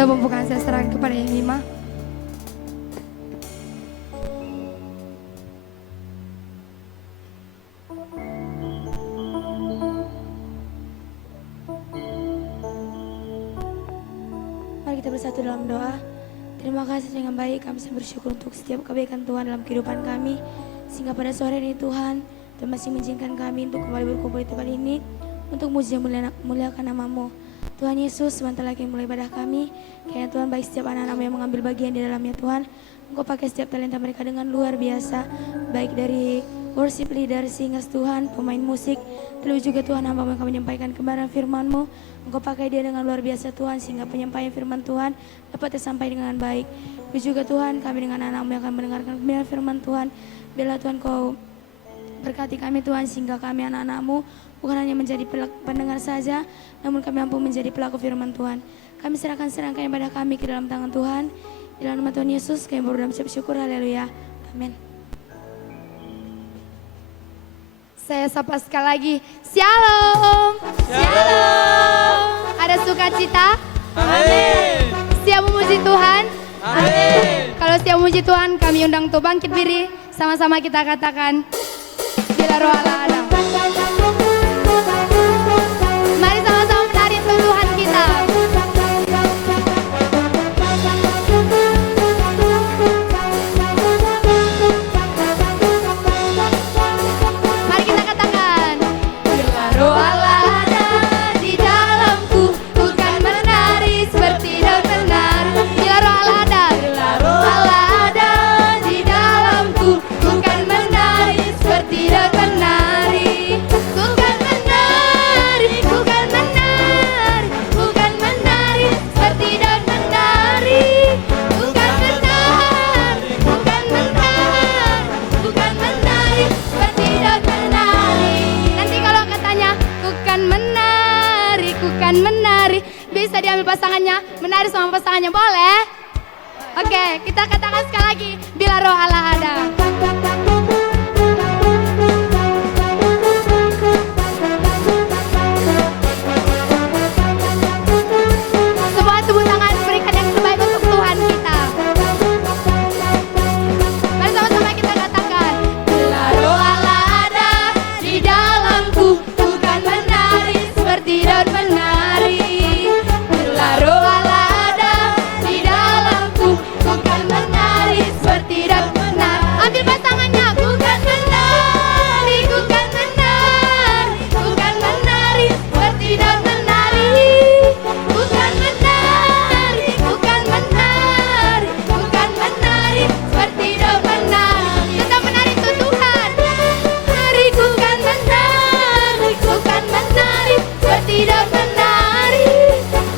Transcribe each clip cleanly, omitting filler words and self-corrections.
Dan pembukaan saya serahkan kepada yang lima. Mari kita bersatu dalam doa. Terima kasih dengan baik kami bersyukur untuk setiap kebaikan Tuhan dalam kehidupan kami. Sehingga pada sore ini Tuhan masih mengizinkan kami untuk kembali berkumpul di tempat ini untuk muliakan nama-Mu. Tuhan Yesus, sebentar lagi mulai ibadah kami. Kiranya Tuhan baik setiap anak-anak yang mengambil bagian di dalamnya Tuhan. Engkau pakai setiap talenta mereka dengan luar biasa. Baik dari worship leader, singers Tuhan, pemain musik. Terlebih juga Tuhan hamba yang kami menyampaikan kebenaran firman-Mu. Engkau pakai dia dengan luar biasa Tuhan. Sehingga penyampaian firman Tuhan dapat tersampaikan dengan baik. Terlebih juga Tuhan kami dengan anak-anak yang akan mendengarkan kebenaran firman Tuhan. Biarlah Tuhan Kau berkati kami Tuhan. Sehingga kami anak-anak-Mu bukan hanya menjadi pendengar saja, namun kami mampu menjadi pelaku firman Tuhan. Kami serahkan ibadah kami ke dalam tangan Tuhan. Di dalam nama Tuhan Yesus kami berdoa dan mengucap syukur. Haleluya. Amin. Saya sapa sekali lagi. Shalom. Shalom. Ada sukacita? Amin. Siap memuji Tuhan? Amin. Kalau siap memuji Tuhan, kami undang untuk bangkit diri. Sama-sama kita katakan, bila roh Allah ada. Mari sama-sama menari untuk Tuhan kita. Mari kita katakan, bila roh Allah ada di dalamku, ku kan menari seperti daun menar. Bila roh Allah ada, bila roh Allah ada di dalamku, ku kan menari seperti daun menari. minta diambil pasangannya, menari sama pasangannya, boleh? Oke, kita katakan sekali lagi, bila roh Allah ada. Semua tepuk tangan, berikan yang terbaik untuk Tuhan kita. Mari sama-sama kita katakan, bila roh Allah ada di dalamku, ku kan menari seperti daun menari. Bila roh Allah ada di dalamku, ku kan menari seperti daun menari. Ambil pasangannya, ku kan menari, ku kan menari, ku kan menari seperti daun menari. Ku kan menari, ku kan menari, ku kan menari seperti daun menari. Kita menari untuk Tuhan. Hari ku kan menari, ku kan menari seperti daun menari.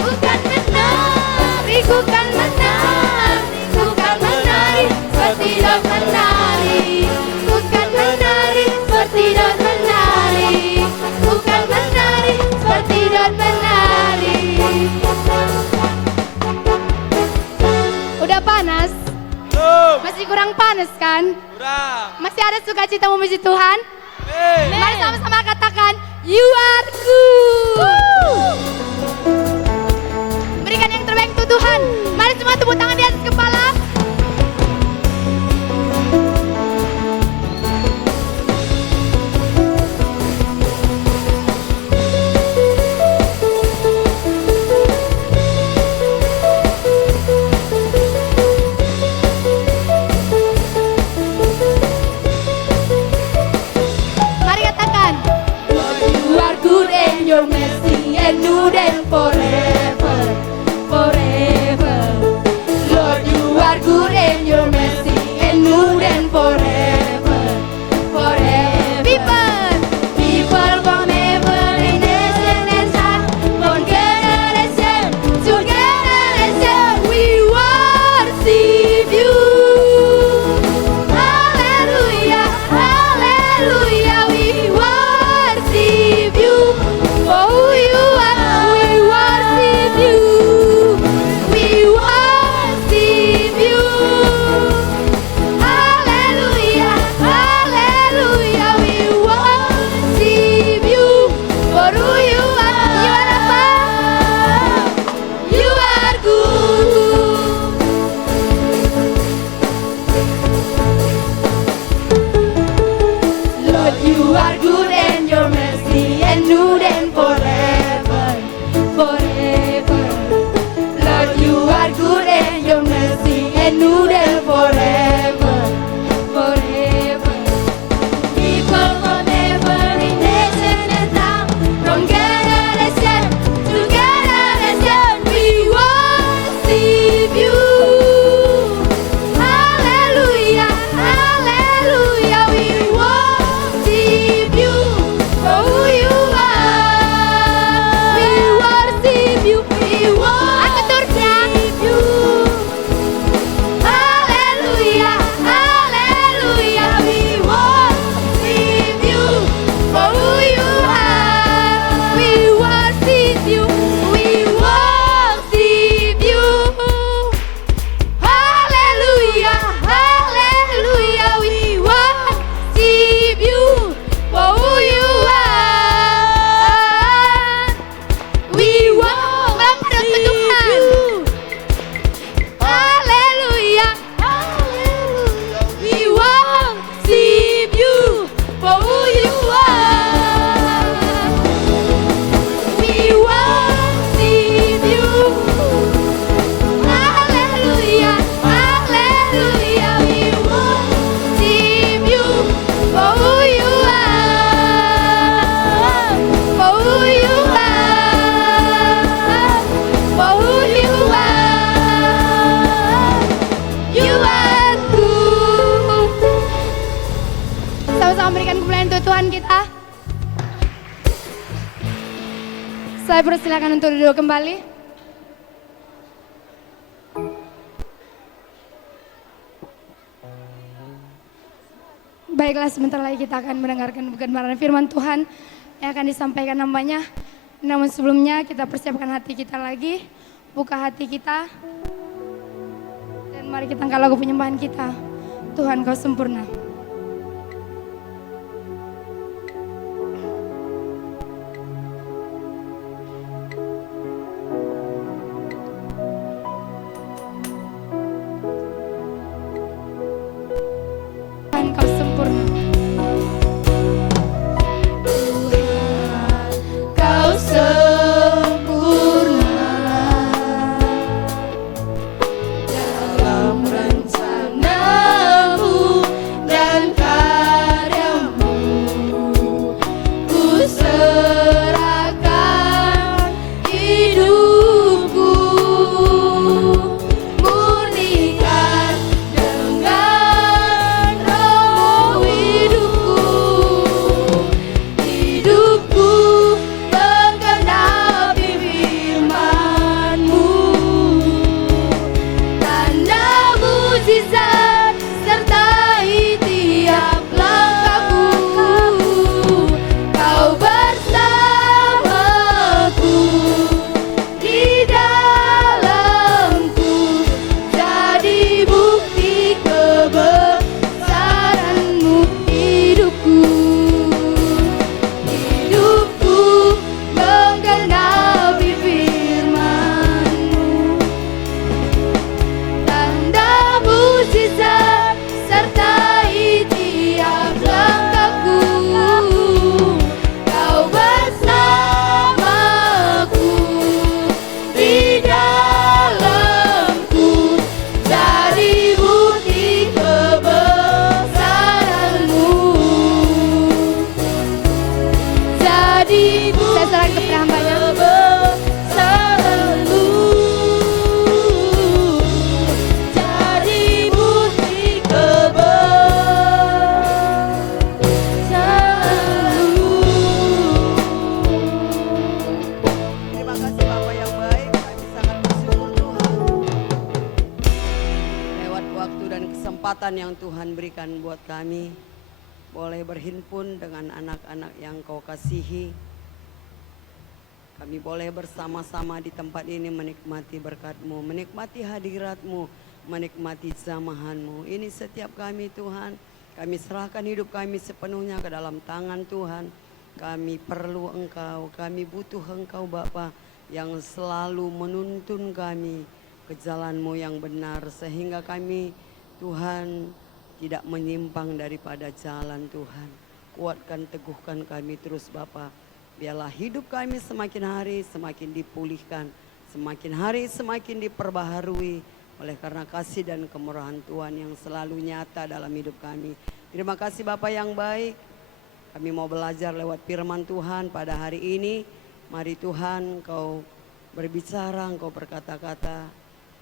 Ku kan menari, ku kan menari, ku kan menari seperti daun menari. Ku kan menari seperti daun menari. Ku kan menari seperti daun menari. Udah panas? Masih kurang panas kan? Masih ada sukacita memuji Tuhan? Mari sama-sama katakan, you are good. Berikan yang terbaik untuk Tuhan. Mari semua tepuk tangan di atas kepala. Mari katakan, Lord, you are good and your mercy endure and forever, forever. Lord, you are good and your mercy endure and forever, forever. People from every nation and tongue, from generation to generation, we worship you. Hallelujah, hallelujah, we worship you. For who you are, we worship you. We worship you. Hallelujah, hallelujah, we worship you. For who you are apa? You are good. Lord, you are good and your mercy endure and forever, forever. Lord, you are good and your mercy endure and forever, forever. People from every nation and tongue, from generation to generation, we worship you. Hallelujah, hallelujah, we worship you. For who you are, we worship you, we worship you. Hallelujah, hallelujah, we worship you. For who you are, we worship you, we worship you. Hallelujah, hallelujah, we worship you. For who you are, we worship Tuhan. Hallelujah, hallelujah, we worship you. For who you are, we worship you. Hallelujah, hallelujah, we worship you. For who you are, for who you are, for who you are. You are good. Sama-sama berikan kemuliaan untuk Tuhan kita. Saya persilakan untuk duduk kembali. Baiklah, sebentar lagi kita akan mendengarkan kebenaran firman Tuhan yang akan disampaikan namanya Namun sebelumnya kita persiapkan hati kita lagi, buka hati kita, dan mari kita angkat lagu penyembahan kita. Tuhan Kau sempurna. Tuhan Kau sempurna. Kau sempurna dalam rencanamu dan karyamu. Ku serahkan hidupku, murnikan dengan roh hidupku. Hidupku menggenapi firman-Mu, tanda mukjizat sertai tiap langkahku. Kau bersamaku di dalamku, jadi bukti kebesaran-Mu. Hidupku menggenapi firman-Mu, tanda mukjizat sertai tiap langkahku. Kau bersamaku di dalamku, jadi bukti kebesaran-Mu. Jadi bukti kebesaran-Mu. Jadi bukti kebesaran-Mu. Terima kasih Bapak yang baik, kami sangat bersyukur Tuhan. Lewat waktu dan kesempatan yang Tuhan berikan buat kami, boleh berhimpun dengan anak-anak yang Kau kasihi. Kami boleh bersama-sama di tempat ini menikmati berkat-Mu, menikmati hadirat-Mu, menikmati jamahan-Mu. Ini setiap kami Tuhan, kami serahkan hidup kami sepenuhnya ke dalam tangan Tuhan. Kami perlu Engkau, kami butuh Engkau Bapa yang selalu menuntun kami ke jalan-Mu yang benar, sehingga kami Tuhan tidak menyimpang daripada jalan Tuhan. Kuatkan, teguhkan kami terus Bapa. Biarlah hidup kami semakin hari semakin dipulihkan, semakin hari semakin diperbaharui oleh karena kasih dan kemurahan Tuhan yang selalu nyata dalam hidup kami. Terima kasih Bapa yang baik. Kami mau belajar lewat firman Tuhan pada hari ini. Mari Tuhan Kau berbicara, Engkau berkata-kata.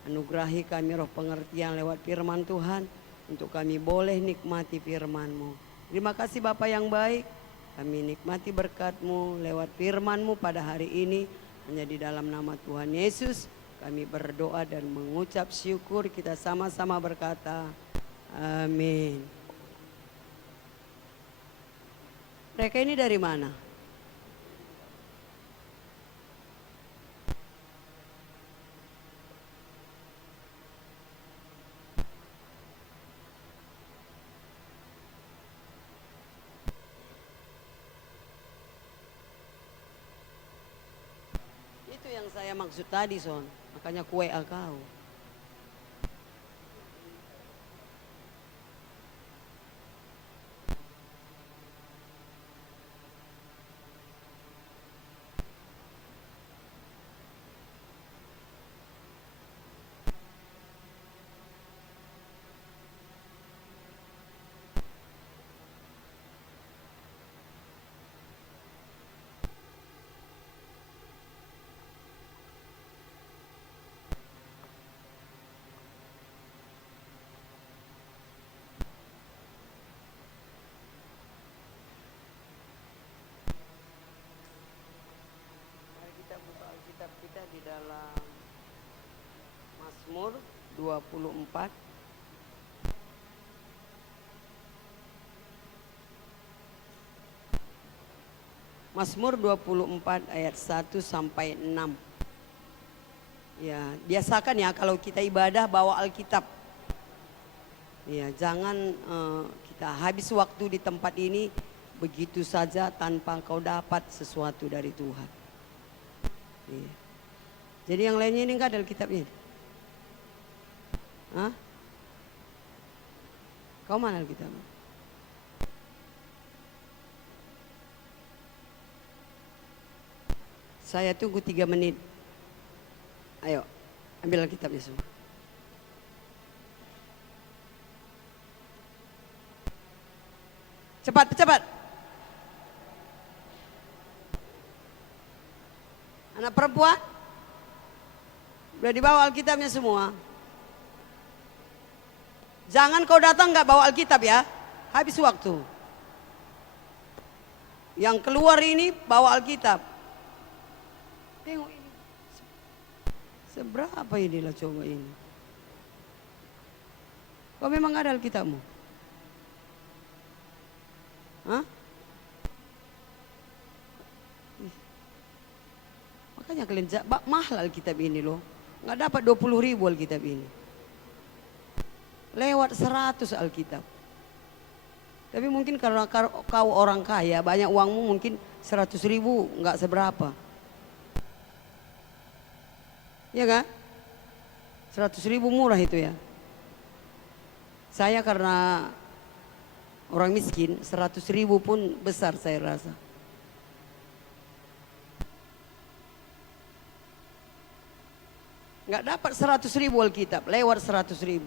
Anugerahi kami roh pengertian lewat firman Tuhan, untuk kami boleh nikmati firman-Mu. Terima kasih Bapa yang baik, kami nikmati berkat-Mu lewat firman-Mu pada hari ini. Hanya di dalam nama Tuhan Yesus kami berdoa dan mengucap syukur. Kita sama-sama berkata, amin. Mereka ini dari mana? Itu yang saya maksud tadi Son, makanya kue kau. Alkitab kita di dalam Mazmur 24 Mazmur 24 ayat 1 sampai 6. Ya, biasakan ya kalau kita ibadah bawa Alkitab. Ya, jangan kita habis waktu di tempat ini begitu saja tanpa kau dapat sesuatu dari Tuhan. Ya. Jadi yang lainnya ini enggak ada Alkitabnya. Hah? Kau mana Alkitabnya? Saya tunggu 3 menit. Ayo, ambil Alkitabnya semua. Cepat, cepat. Anak perempuan, udah dibawa Alkitabnya semua. Jangan kau datang nggak bawa Alkitab ya, habis waktu. Yang keluar ini bawa Alkitab. Tengok ini. Seberapa inilah coba ini. Kau memang ada Alkitabmu? Hah? Makanya kalian mahal Alkitab ini loh. Nggak dapat 20.000 Alkitab ini. Lewat 100 Alkitab. Tapi mungkin karena kau orang kaya, banyak uangmu, mungkin 100.000 nggak seberapa. Iya kan? 100.000 murah itu ya. Saya karena orang miskin, 100.000 pun besar saya rasa. Nggak dapat 100.000 Alkitab, lewat 100.000.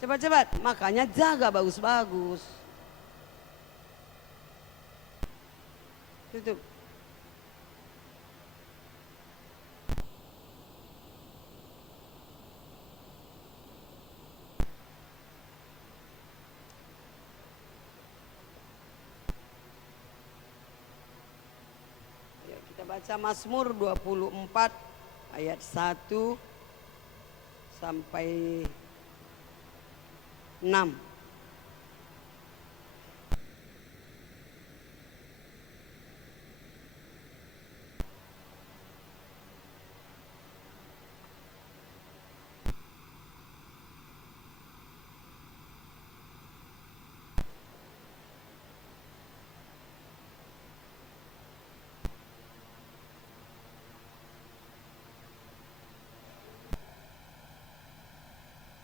Cepat-cepat, makanya jaga bagus-bagus. Tutup. Kita baca Mazmur 24 ayat 1 sampai 6.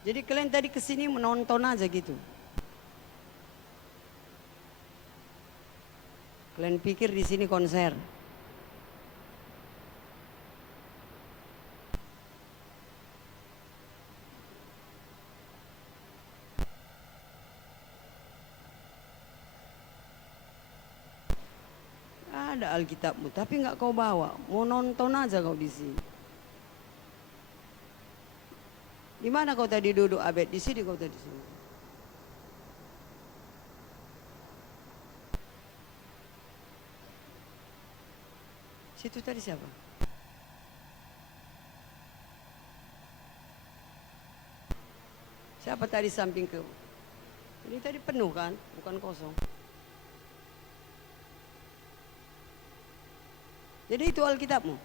Jadi kalian tadi kesini menonton aja gitu. Kalian pikir di sini konser. Ada Alkitabmu, tapi nggak kau bawa. Mau nonton aja kau di sini. Di mana kau tadi duduk, Abed? Di sini kau tadi sini. Situ tadi siapa? Siapa tadi samping ke? Ini tadi penuh kan, bukan kosong. Jadi itu Alkitabmu?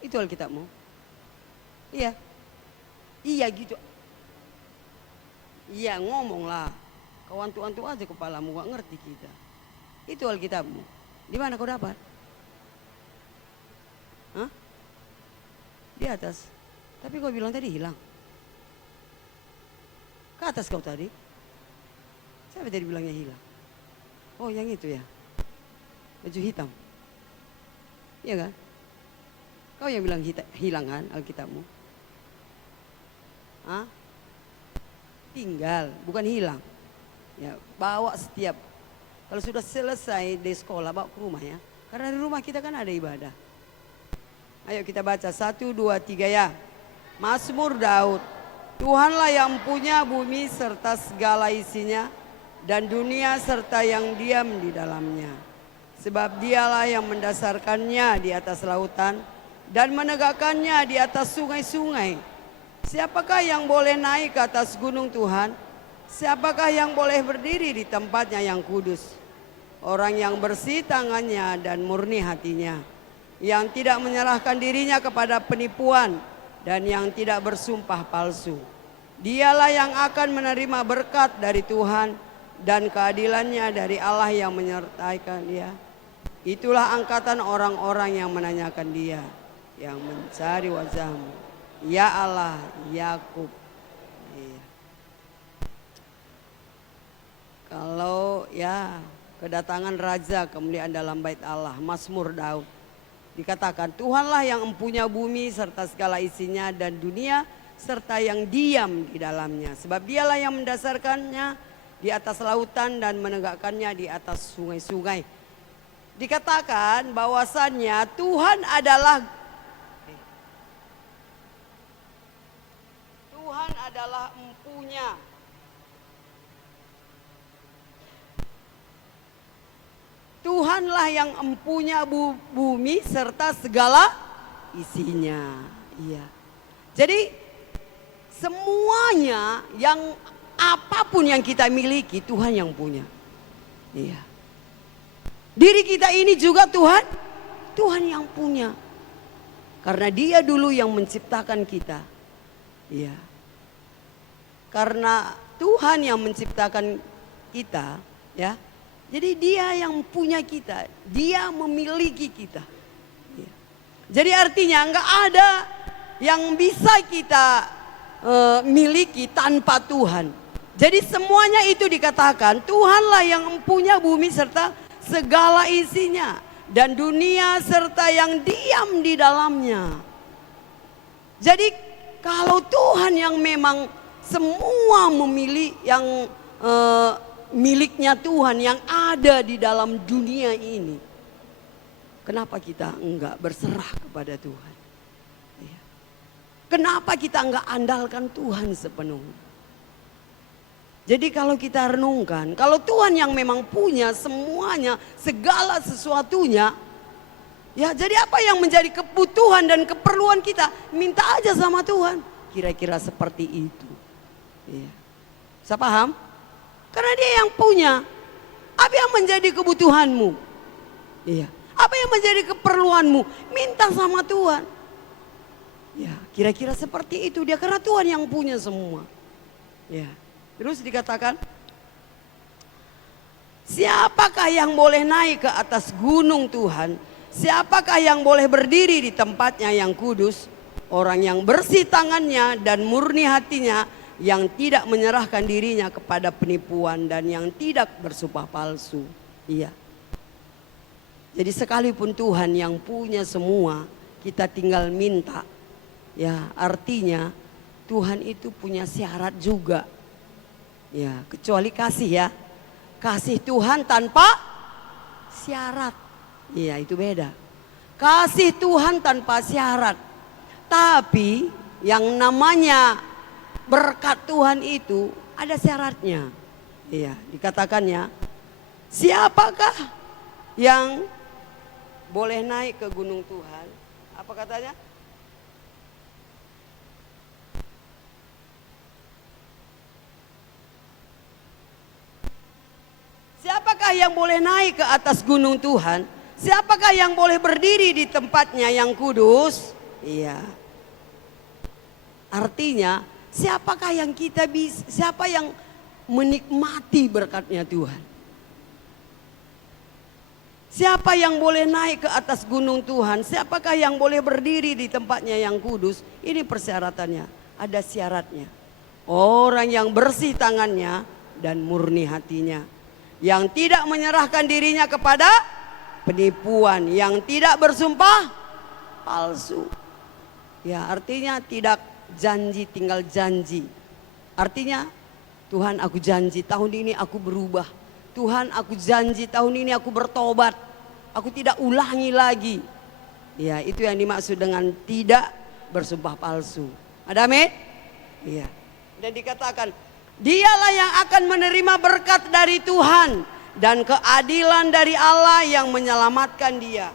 Itu Alkitabmu? Iya. Iya gitu. Iya ngomonglah. Kau antu-antu aja kepalamu, gak ngerti kita. Itu Alkitabmu. Di mana kau dapat? Hah? Di atas. Tapi kau bilang tadi hilang. Ke atas kau tadi. Siapa tadi bilangnya hilang? Oh yang itu ya. Baju hitam. Iya kan? Kau yang bilang hilang kan Alkitabmu? Hah? Tinggal, bukan hilang. Ya, bawa setiap. Kalau sudah selesai di sekolah, bawa ke rumah ya. Karena di rumah kita kan ada ibadah. Ayo kita baca 1, 2, 3 ya. Mazmur Daud. Tuhanlah yang punya bumi serta segala isinya, dan dunia serta yang diam di dalamnya. Sebab dialah yang mendasarkannya di atas lautan dan menegakkannya di atas sungai-sungai. Siapakah yang boleh naik ke atas gunung Tuhan? Siapakah yang boleh berdiri di tempatnya yang kudus? orang yang bersih tangannya dan murni hatinya, yang tidak menyerahkan dirinya kepada penipuan dan yang tidak bersumpah palsu. Dialah yang akan menerima berkat dari Tuhan dan keadilannya dari Allah yang menyertai dia. Itulah angkatan orang-orang yang menanyakan dia, yang mencari wajahmu, ya Allah Yakub. Iya. Kalau ya kedatangan raja kemuliaan dalam bait Allah, Mazmur Daud, dikatakan Tuhanlah yang empunya bumi serta segala isinya dan dunia serta yang diam di dalamnya. Sebab dialah yang mendasarkannya di atas lautan dan menegakkannya di atas sungai-sungai. Dikatakan bahwasannya Tuhan adalah empunya. Tuhanlah yang empunya bumi serta segala isinya. Iya. Jadi semuanya yang apapun yang kita miliki Tuhan yang punya. Iya. Diri kita ini juga Tuhan yang punya. Karena Dia dulu yang menciptakan kita. Iya. Karena Tuhan yang menciptakan kita, ya. Jadi Dia yang punya kita, Dia memiliki kita. Iya. Jadi artinya enggak ada yang bisa kita miliki tanpa Tuhan. Jadi semuanya itu dikatakan Tuhanlah yang mempunyai bumi serta segala isinya dan dunia serta yang diam di dalamnya. Jadi kalau Tuhan yang memang semua memilih yang miliknya Tuhan yang ada di dalam dunia ini, kenapa kita enggak berserah kepada Tuhan? Kenapa kita enggak andalkan Tuhan sepenuhnya? Jadi kalau kita renungkan, kalau Tuhan yang memang punya semuanya, segala sesuatunya, ya jadi apa yang menjadi kebutuhan dan keperluan kita? Minta aja sama Tuhan. Kira-kira seperti itu. Ya. Saya paham? Karena Dia yang punya. Apa yang menjadi kebutuhanmu? Iya. Apa yang menjadi keperluanmu? Minta sama Tuhan. Ya, kira-kira seperti itu dia karena Tuhan yang punya semua. Ya. Terus dikatakan, siapakah yang boleh naik ke atas gunung Tuhan? Siapakah yang boleh berdiri di tempatnya yang kudus? Orang yang bersih tangannya dan murni hatinya, yang tidak menyerahkan dirinya kepada penipuan dan yang tidak bersumpah palsu. Iya. Jadi sekalipun Tuhan yang punya semua, kita tinggal minta. Ya, artinya Tuhan itu punya syarat juga. Ya, kecuali kasih ya. Kasih Tuhan tanpa syarat. Iya, itu beda. Kasih Tuhan tanpa syarat. Tapi yang namanya berkat Tuhan itu ada syaratnya. Iya, dikatakannya, siapakah yang boleh naik ke gunung Tuhan? Apa katanya? Siapakah yang boleh naik ke atas gunung Tuhan? Siapakah yang boleh berdiri di tempatnya yang kudus? Iya. Artinya, siapakah yang siapa yang menikmati berkatnya Tuhan? Siapa yang boleh naik ke atas gunung Tuhan? Siapakah yang boleh berdiri di tempatnya yang kudus? Ini persyaratannya, ada syaratnya. Orang yang bersih tangannya dan murni hatinya, yang tidak menyerahkan dirinya kepada penipuan, yang tidak bersumpah palsu. Ya, artinya tidak janji tinggal janji. Artinya Tuhan, aku janji tahun ini aku berubah. Tuhan, aku janji tahun ini aku bertobat. Aku tidak ulangi lagi. Ya, itu yang dimaksud dengan tidak bersumpah palsu. Ada amin? Iya. Dan dikatakan, Dialah yang akan menerima berkat dari Tuhan dan keadilan dari Allah yang menyelamatkan dia.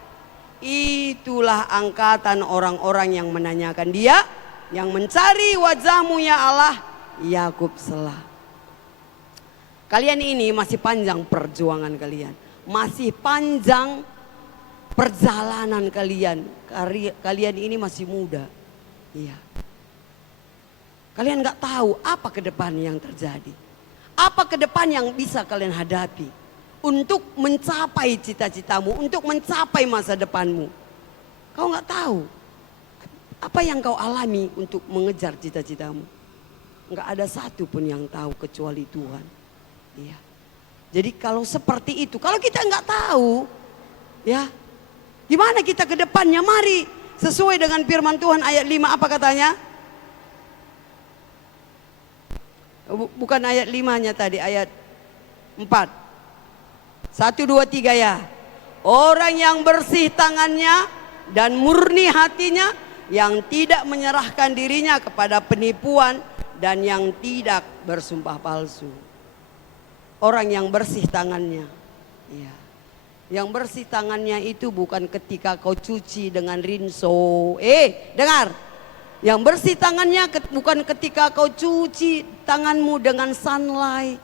Itulah angkatan orang-orang yang menanyakan dia, yang mencari wajahmu ya Allah, Yakub Selah. Kalian ini masih panjang perjuangan kalian. masih panjang perjalanan kalian. Kalian ini masih muda. Iya. Kalian nggak tahu apa ke depan yang terjadi. Apa ke depan yang bisa kalian hadapi untuk mencapai cita-citamu, untuk mencapai masa depanmu. Kau nggak tahu apa yang kau alami untuk mengejar cita-citamu. Nggak ada satu pun yang tahu kecuali Tuhan. Iya. Jadi kalau seperti itu, kalau kita nggak tahu, ya, gimana kita ke depannya? Mari sesuai dengan firman Tuhan ayat 5, apa katanya? Bukan ayat 5-nya tadi, ayat 4. 1, 2, 3 ya. Orang yang bersih tangannya dan murni hatinya, yang tidak menyerahkan dirinya kepada penipuan dan yang tidak bersumpah palsu. Orang yang bersih tangannya. Ya. Yang bersih tangannya itu bukan ketika kau cuci dengan rinso. Dengar. Yang bersih tangannya bukan ketika kau cuci tanganmu dengan sunlight.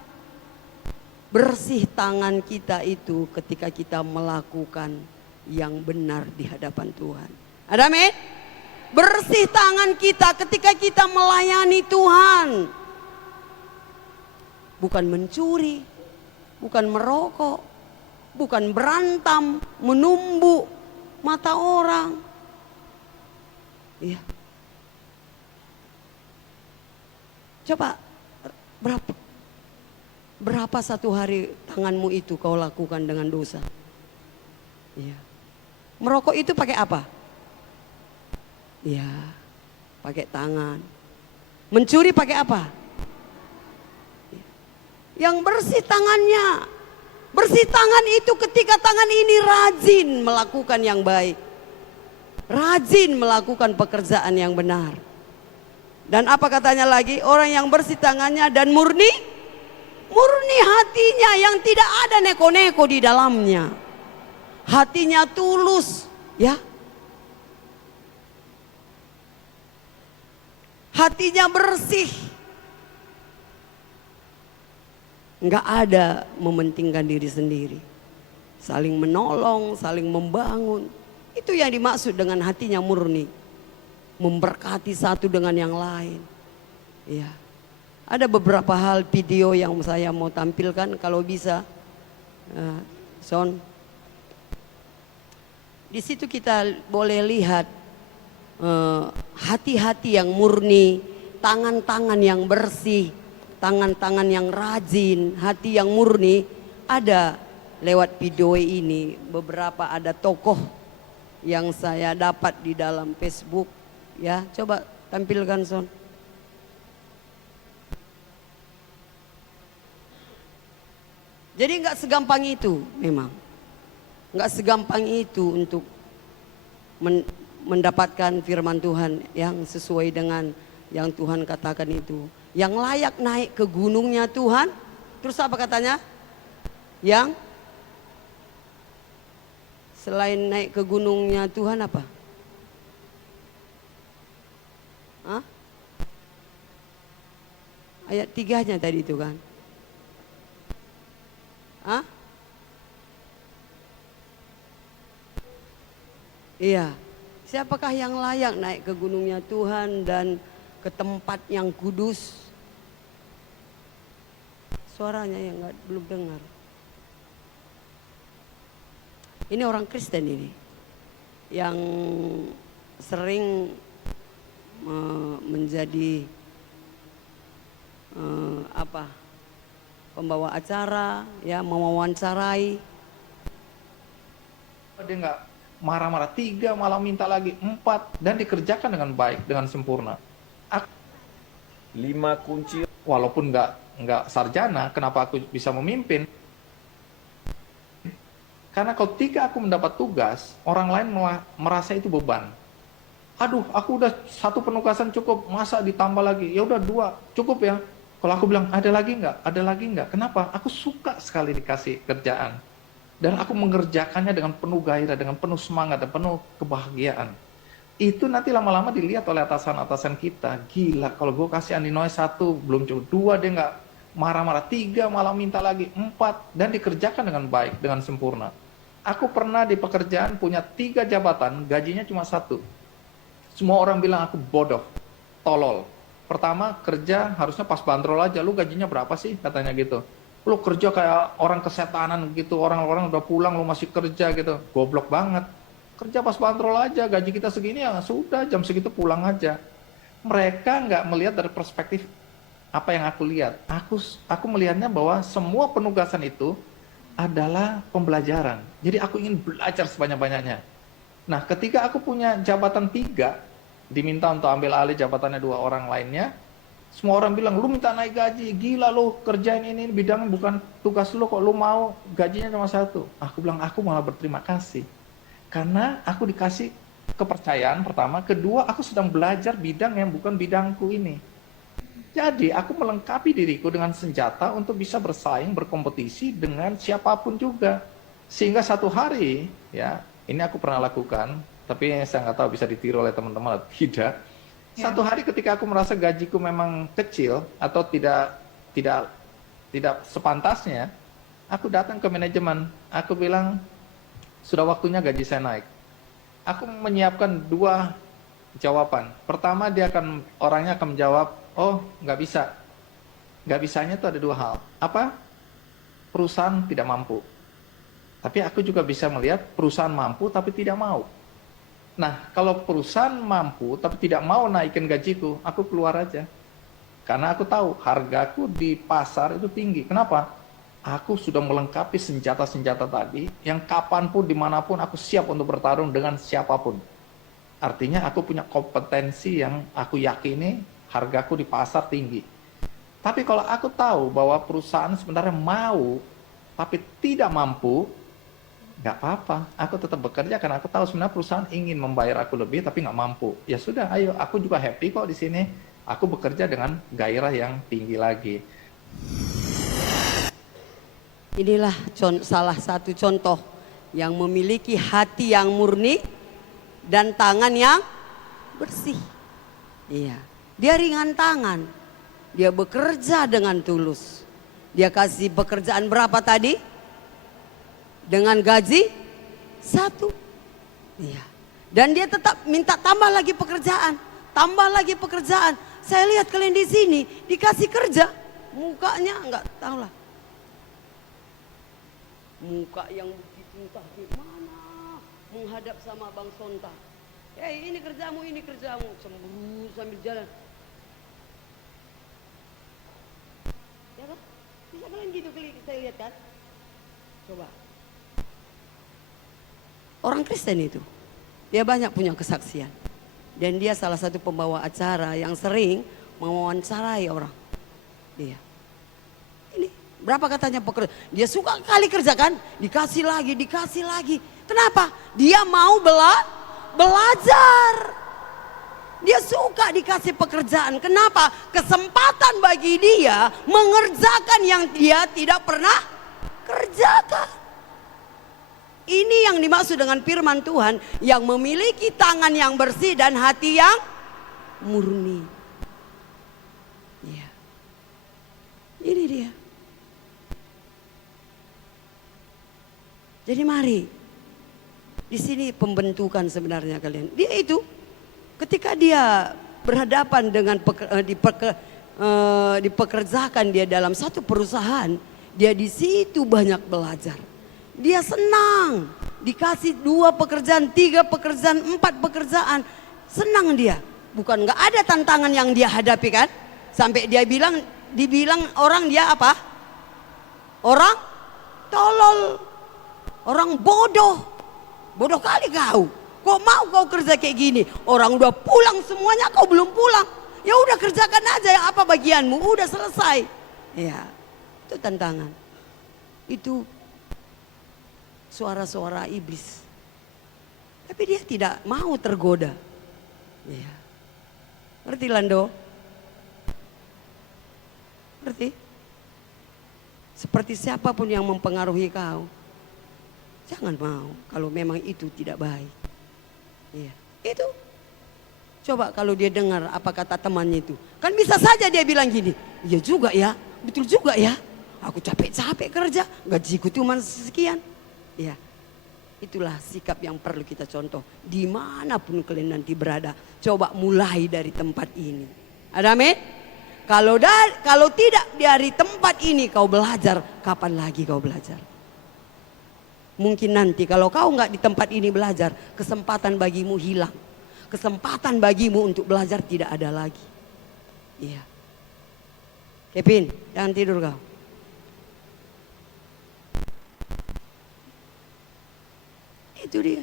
Bersih tangan kita itu ketika kita melakukan yang benar di hadapan Tuhan. Ada amin? Bersih tangan kita ketika kita melayani Tuhan. Bukan mencuri, bukan merokok, bukan berantem, menumbuk mata orang. Iya. Coba berapa satu hari tanganmu itu kau lakukan dengan dosa? Iya. Merokok itu pakai apa? Iya, pakai tangan. Mencuri pakai apa? Yang bersih tangannya. Bersih tangan itu ketika tangan ini rajin melakukan yang baik. Rajin melakukan pekerjaan yang benar. Dan apa katanya lagi? Orang yang bersih tangannya dan murni hatinya, yang tidak ada neko-neko di dalamnya. Hatinya tulus, ya. Hatinya bersih. Enggak ada mementingkan diri sendiri. Saling menolong, saling membangun. Itu yang dimaksud dengan hatinya murni. Memberkati satu dengan yang lain. Ya. Ada beberapa hal video yang saya mau tampilkan kalau bisa. Son. Di situ kita boleh lihat hati-hati yang murni, tangan-tangan yang bersih, tangan-tangan yang rajin, hati yang murni. Ada lewat video ini beberapa, ada tokoh yang saya dapat di dalam Facebook. Ya, coba tampilkan Son. Jadi nggak segampang itu memang. Nggak segampang itu untuk mendapatkan firman Tuhan yang sesuai dengan yang Tuhan katakan itu. Yang layak naik ke gunungnya Tuhan. Terus apa katanya? Yang selain naik ke gunungnya Tuhan apa? Hah? Ayat 3-nya tadi itu kan? Hah? Iya. Siapakah yang layak naik ke gunungnya Tuhan dan ke tempat yang kudus? Suaranya yang belum dengar. Ini orang Kristen ini yang sering menjadi pembawa acara, ya, mewawancarai. Dia nggak marah-marah, 3 malah minta lagi 4, dan dikerjakan dengan baik, dengan sempurna. 5 kunci. Walaupun nggak sarjana, kenapa aku bisa memimpin? Karena ketika aku mendapat tugas, orang lain merasa itu beban. Aduh, aku udah 1 penugasan cukup, masa ditambah lagi? Ya udah 2, cukup ya. Kalau aku bilang, ada lagi nggak? Ada lagi nggak? Kenapa? Aku suka sekali dikasih kerjaan. Dan aku mengerjakannya dengan penuh gairah, dengan penuh semangat, dan penuh kebahagiaan. Itu nanti lama-lama dilihat oleh atasan-atasan kita. Gila, kalau gue kasih Andi Noe 1, belum cukup. 2, dia marah-marah, 3 malah minta lagi, 4, dan dikerjakan dengan baik, dengan sempurna. Aku pernah di pekerjaan punya 3 jabatan, gajinya cuma 1. Semua orang bilang aku bodoh, tolol. Pertama, kerja harusnya pas bandrol aja, lu gajinya berapa sih? Katanya gitu. Lu kerja kayak orang kesetanan gitu, orang-orang udah pulang, lu masih kerja gitu. Goblok banget. Kerja pas bandrol aja, gaji kita segini ya sudah, jam segitu pulang aja. Mereka nggak melihat dari perspektif apa yang aku lihat. Aku melihatnya bahwa semua penugasan itu adalah pembelajaran. Jadi aku ingin belajar sebanyak-banyaknya. Nah, ketika aku punya jabatan 3, diminta untuk ambil alih jabatannya 2 orang lainnya, semua orang bilang, lu minta naik gaji, gila lu kerjain ini, bidangnya bukan tugas lu, kok lu mau gajinya cuma 1. Aku bilang, aku malah berterima kasih. Karena aku dikasih kepercayaan pertama, kedua aku sedang belajar bidang yang bukan bidangku ini. Jadi aku melengkapi diriku dengan senjata untuk bisa bersaing, berkompetisi dengan siapapun juga. Sehingga satu hari, ya ini aku pernah lakukan, tapi saya nggak tahu bisa ditiru oleh teman-teman atau tidak. Satu hari ketika aku merasa gajiku memang kecil atau tidak sepantasnya, aku datang ke manajemen. Aku bilang, sudah waktunya gaji saya naik. Aku menyiapkan 2 jawaban. Pertama, orangnya akan menjawab, oh nggak bisa. Nggak bisanya itu ada 2 hal. Apa? Perusahaan tidak mampu. Tapi aku juga bisa melihat perusahaan mampu tapi tidak mau. Nah, kalau perusahaan mampu tapi tidak mau naikin gajiku, aku keluar aja. Karena aku tahu hargaku di pasar itu tinggi. Kenapa? Aku sudah melengkapi senjata-senjata tadi yang kapanpun, dimanapun aku siap untuk bertarung dengan siapapun. Artinya aku punya kompetensi yang aku yakini hargaku di pasar tinggi. Tapi kalau aku tahu bahwa perusahaan sebenarnya mau tapi tidak mampu, nggak apa-apa, aku tetap bekerja karena aku tahu sebenarnya perusahaan ingin membayar aku lebih tapi nggak mampu. Ya sudah, ayo, aku juga happy kok di sini. Aku bekerja dengan gairah yang tinggi lagi. Inilah salah satu contoh yang memiliki hati yang murni dan tangan yang bersih. Iya, dia ringan tangan, dia bekerja dengan tulus. Dia kasih pekerjaan berapa tadi? Dengan gaji 1. Iya. Dan dia tetap minta tambah lagi pekerjaan, tambah lagi pekerjaan. Saya lihat kalian di sini dikasih kerja, mukanya nggak tahu lah. Muka yang begitu entah gimana menghadap sama Bang Sonta. Ini kerjamu, cemburu sambil jalan. Ya kan? Bisa kalian gitu saya lihat kan? Coba. Orang Kristen itu, dia banyak punya kesaksian. Dan dia salah satu pembawa acara yang sering mewawancarai orang. Iya. Ini berapa katanya pekerja? Dia suka kali kerjakan, dikasih lagi. Kenapa? Dia mau belajar. Dia suka dikasih pekerjaan. Kenapa? Kesempatan bagi dia mengerjakan yang dia tidak pernah kerjakan. Ini yang dimaksud dengan firman Tuhan, yang memiliki tangan yang bersih dan hati yang murni. Ya. Ini dia. Jadi mari, di sini pembentukan sebenarnya kalian. Dia itu, ketika dia berhadapan dengan dipekerjakan dia dalam satu perusahaan, dia di situ banyak belajar. Dia senang, dikasih 2 pekerjaan, 3 pekerjaan, 4 pekerjaan. Senang dia, bukan nggak ada tantangan yang dia hadapi kan? Sampai dia dibilang orang dia apa? Orang tolol, orang bodoh. Bodoh kali kau. Kok mau kau kerja kayak gini? Orang udah pulang semuanya, kau belum pulang. Ya udah kerjakan aja yang apa bagianmu, udah selesai. Ya, itu tantangan. Itu suara-suara iblis. Tapi dia tidak mau tergoda. Ya. Ngerti Lando? Ngerti? Seperti siapapun yang mempengaruhi kau, jangan mau kalau memang itu tidak baik. Ya. Itu. Coba kalau dia dengar apa kata temannya itu. Kan bisa saja dia bilang gini, iya juga ya, betul juga ya. Aku capek-capek kerja, gajiku cuma sekian. Ya, itulah sikap yang perlu kita contoh. Dimanapun kalian nanti berada, coba mulai dari tempat ini. Ada amin? Kalau tidak dari tempat ini kau belajar, kapan lagi kau belajar? Mungkin nanti kalau kau nggak di tempat ini belajar, kesempatan bagimu hilang. Kesempatan bagimu untuk belajar tidak ada lagi. Iya. Kevin, jangan tidur kau. Itu dia.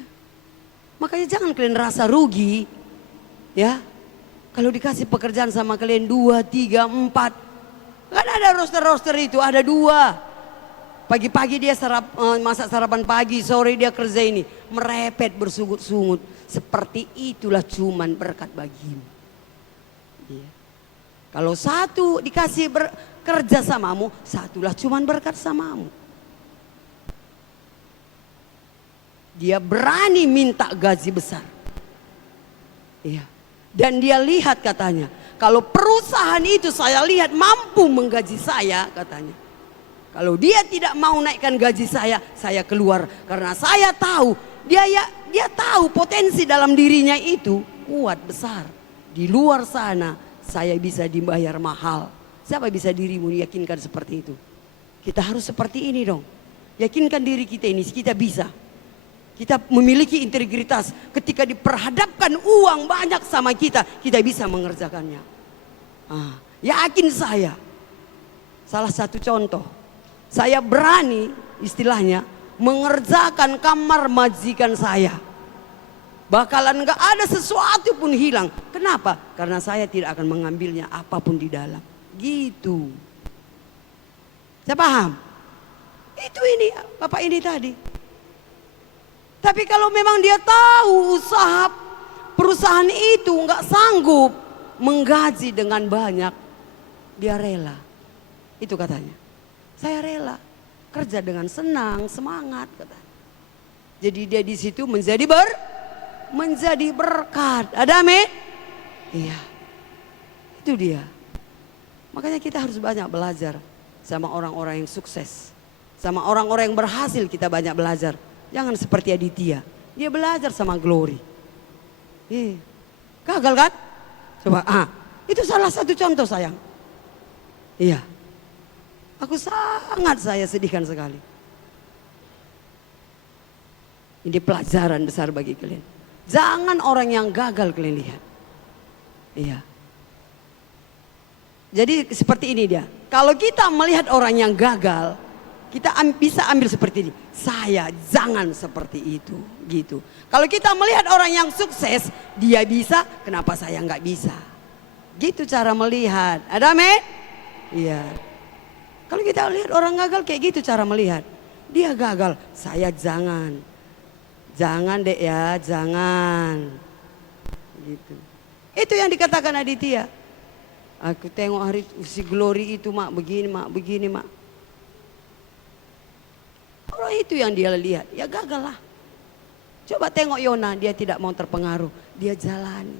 Makanya jangan kalian rasa rugi. Ya. Kalau dikasih pekerjaan sama kalian 2, 3, 4. Kan ada roster-roster itu, ada 2. Pagi-pagi dia masak sarapan pagi, sore dia kerja ini. Merepet bersungut-sungut. Seperti itulah cuman berkat bagimu. Iya. Kalau satu dikasih bekerja samamu, satulah cuman berkat samamu. Dia berani minta gaji besar. Iya. Dan dia lihat katanya, kalau perusahaan itu saya lihat mampu menggaji saya katanya. Kalau dia tidak mau naikkan gaji saya keluar. Karena saya tahu, dia tahu potensi dalam dirinya itu kuat besar. Di luar sana saya bisa dibayar mahal. Siapa bisa dirimu yakinkan seperti itu? Kita harus seperti ini dong. Yakinkan diri kita ini, kita bisa. Kita memiliki integritas. Ketika diperhadapkan uang banyak sama kita bisa mengerjakannya. Yakin saya. Salah satu contoh, saya berani istilahnya mengerjakan kamar majikan saya. Bakalan gak ada sesuatu pun hilang. Kenapa? Karena saya tidak akan mengambilnya apapun di dalam. Gitu. Saya paham? Itu ini, Bapak ini tadi. Tapi kalau memang dia tahu usaha perusahaan itu nggak sanggup menggaji dengan banyak, dia rela. Itu katanya. Saya rela kerja dengan senang, semangat katanya. Jadi dia di situ menjadi berkat. Ada amin? Iya. Itu dia. Makanya kita harus banyak belajar sama orang-orang yang sukses. Sama orang-orang yang berhasil kita banyak belajar. Jangan seperti Aditya. Dia belajar sama Glory. Gagal kan? Coba, itu salah satu contoh sayang. Iya. Aku saya sedihkan sekali. Ini pelajaran besar bagi kalian. Jangan orang yang gagal kalian lihat. Iya. Jadi seperti ini dia. Kalau kita melihat orang yang gagal, kita bisa ambil seperti ini. Saya jangan seperti itu, gitu. Kalau kita melihat orang yang sukses, dia bisa, kenapa saya nggak bisa? Gitu cara melihat. Ada amin? Iya. Kalau kita lihat orang gagal kayak gitu cara melihat. Dia gagal, saya jangan. Jangan dek ya, jangan. Gitu. Itu yang dikatakan Aditya. Aku tengok hari si Glory itu mak begini mak. Orang itu yang dia lihat, ya gagal lah. Coba tengok Yona, dia tidak mau terpengaruh. Dia jalani.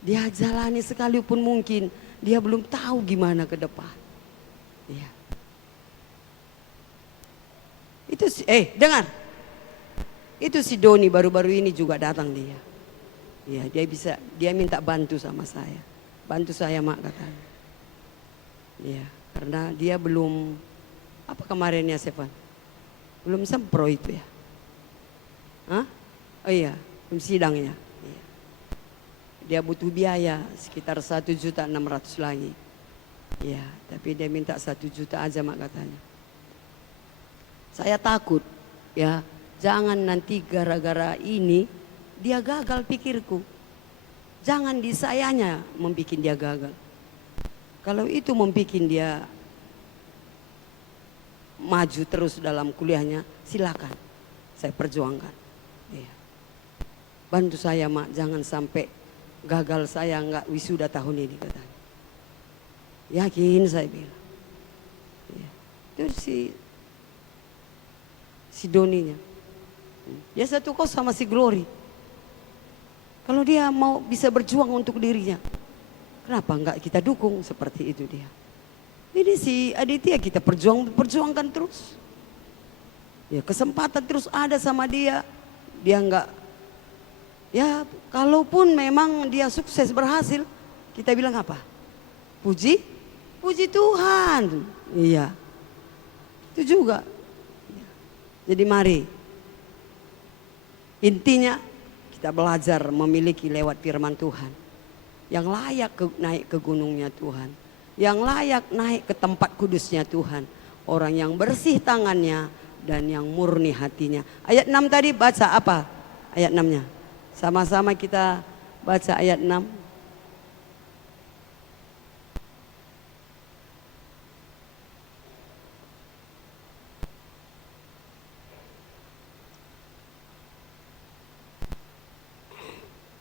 Dia jalani sekalipun mungkin. Dia belum tahu gimana ke depan. Ya. Itu dengar. Itu si Doni baru-baru ini juga datang dia. Ya, dia minta bantu sama saya. Bantu saya mak katanya. Ya, karena dia belum apa kemarin ya Stefan? Belum sempro itu ya? Oh iya, belum sidangnya. Iya. Dia butuh biaya sekitar 1.600.000 lagi. Ya, tapi dia minta 1 juta aja mak katanya. Saya takut ya, jangan nanti gara-gara ini dia gagal pikirku. Jangan di sayanya membuat dia gagal. Kalau itu membuat dia maju terus dalam kuliahnya, silakan. Saya perjuangkan. Iya. Bantu saya mak, jangan sampai gagal saya nggak wisuda tahun ini katanya. Yakin saya bilang. Iya. Itu si Doninya. Ya satu kos sama si Glory. Kalau dia mau bisa berjuang untuk dirinya. Kenapa enggak kita dukung seperti itu dia? Ini si Aditya kita perjuangkan terus. Ya kesempatan terus ada sama dia. Dia enggak, ya kalaupun memang dia sukses berhasil, kita bilang apa? Puji Tuhan. Iya. Itu juga. Jadi mari. Intinya kita belajar memiliki lewat firman Tuhan. Yang layak naik ke gunungnya Tuhan. Yang layak naik ke tempat kudusnya Tuhan. Orang yang bersih tangannya dan yang murni hatinya. Ayat 6 tadi baca apa? Ayat 6-nya. Sama-sama kita baca ayat 6.